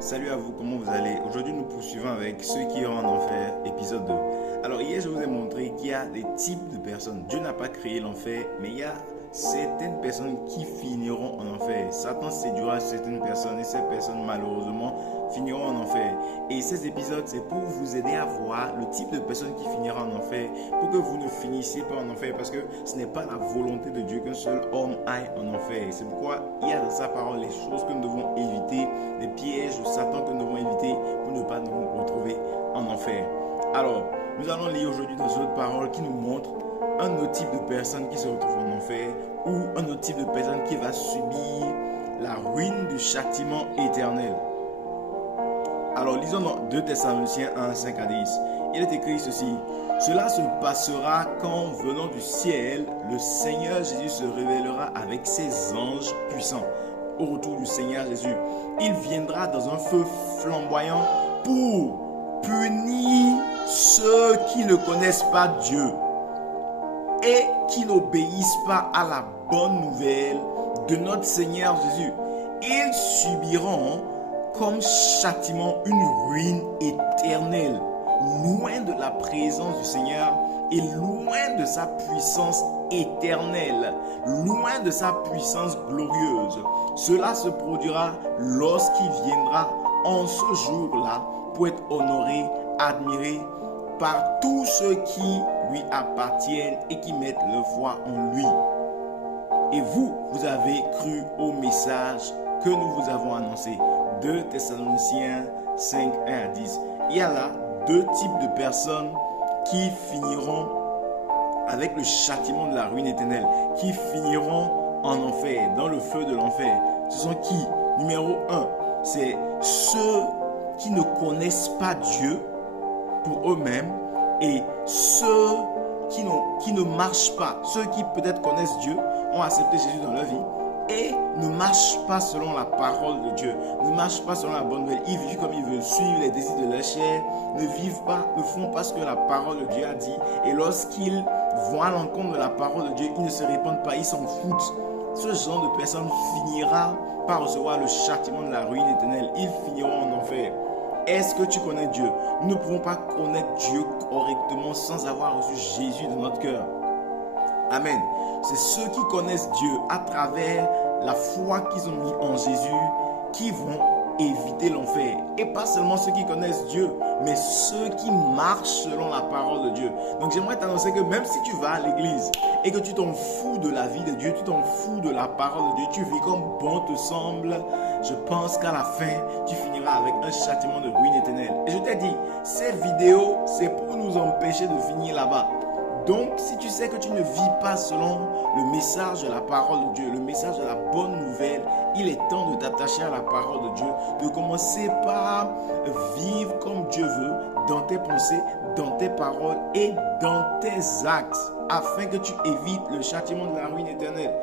Salut à vous, comment vous allez? Aujourd'hui, nous poursuivons avec ceux qui iront en enfer, épisode 2. Alors, hier, je vous ai montré qu'il y a des types de personnes. Dieu n'a pas créé l'enfer, mais il y a certaines personnes qui finiront en enfer. Satan séduira certaines personnes et ces personnes, malheureusement, finiront en enfer. Et ces épisodes, c'est pour vous aider à voir le type de personne qui finira en enfer, pour que vous ne finissiez pas en enfer, parce que ce n'est pas la volonté de Dieu qu'un seul homme aille en enfer. C'est pourquoi il y a dans sa parole les choses que nous devons éviter, les pièges de Satan que nous devons éviter pour ne pas nous retrouver en enfer. Alors, nous allons lire aujourd'hui dans une autre parole qui nous montre un autre type de personne qui se retrouve en enfer ou un autre type de personne qui va subir la ruine du châtiment éternel. Alors, lisons dans 2 Thessaloniciens 1, 5 à 10. Il est écrit ceci: cela se passera quand, venant du ciel, le Seigneur Jésus se révélera avec ses anges puissants. Au retour du Seigneur Jésus, il viendra dans un feu flamboyant pour punir ceux qui ne connaissent pas Dieu et qui n'obéissent pas à la bonne nouvelle de notre Seigneur Jésus. Ils subiront comme châtiment une ruine éternelle, loin de la présence du Seigneur et loin de sa puissance éternelle, loin de sa puissance glorieuse. Cela se produira lorsqu'il viendra en ce jour-là pour être honoré, admiré par tous ceux qui lui appartiennent et qui mettent leur foi en lui. Et vous, vous avez cru au message que nous vous avons annoncé. 2 Thessaloniciens 5, 1 à 10. Il y a là 2 types de personnes qui finiront avec le châtiment de la ruine éternelle, qui finiront en enfer, dans le feu de l'enfer. Ce sont qui? Numéro 1, c'est ceux qui ne connaissent pas Dieu pour eux-mêmes et ceux qui ne marchent pas, ceux qui peut-être connaissent Dieu, ont accepté Jésus dans leur vie et ne marchent pas selon la parole de Dieu, ne marchent pas selon la bonne nouvelle. Ils vivent comme ils veulent, suivent les désirs de leur chair, ne vivent pas, ne font pas ce que la parole de Dieu a dit. Et lorsqu'ils vont à l'encontre de la parole de Dieu, ils ne se répandent pas, ils s'en foutent. Ce genre de personne finira par recevoir le châtiment de la ruine éternelle. Ils finiront en enfer. Est-ce que tu connais Dieu? Nous ne pouvons pas connaître Dieu correctement sans avoir reçu Jésus dans notre cœur. Amen. C'est ceux qui connaissent Dieu à travers la foi qu'ils ont mis en Jésus qui vont éviter l'enfer. Et pas seulement ceux qui connaissent Dieu, mais ceux qui marchent selon la parole de Dieu. Donc j'aimerais t'annoncer que même si tu vas à l'église et que tu t'en fous de la vie de Dieu, tu t'en fous de la parole de Dieu, tu vis comme bon te semble, je pense qu'à la fin, tu finiras avec un châtiment de ruine éternelle. Et je t'ai dit, ces vidéos, c'est pour nous empêcher de finir là-bas. Donc, si tu sais que tu ne vis pas selon le message de la parole de Dieu, le message de la bonne nouvelle, il est temps de t'attacher à la parole de Dieu, de commencer par vivre comme Dieu veut, dans tes pensées, dans tes paroles et dans tes actes, afin que tu évites le châtiment de la ruine éternelle.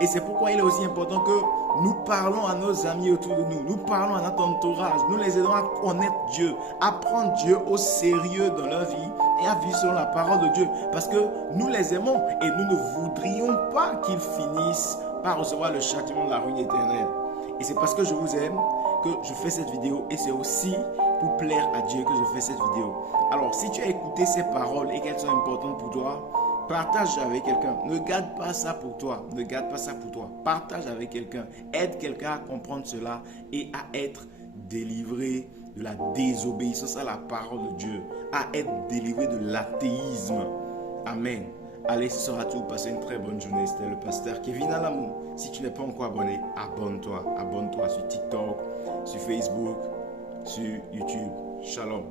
Et c'est pourquoi il est aussi important que nous parlons à nos amis autour de nous, nous parlons à notre entourage, nous les aidons à connaître Dieu, à prendre Dieu au sérieux dans leur vie et à vivre selon la parole de Dieu. Parce que nous les aimons et nous ne voudrions pas qu'ils finissent par recevoir le châtiment de la ruine éternelle. Et c'est parce que je vous aime que je fais cette vidéo et c'est aussi pour plaire à Dieu que je fais cette vidéo. Alors si tu as écouté ces paroles et qu'elles sont importantes pour toi, partage avec quelqu'un. Ne garde pas ça pour toi. Ne garde pas ça pour toi. Partage avec quelqu'un. Aide quelqu'un à comprendre cela et à être délivré de la désobéissance à la parole de Dieu. À être délivré de l'athéisme. Amen. Allez, ce sera tout. Passez une très bonne journée. C'était le pasteur Kevin Alamou. Si tu n'es pas encore abonné, abonne-toi. Abonne-toi sur TikTok, sur Facebook, sur YouTube. Shalom.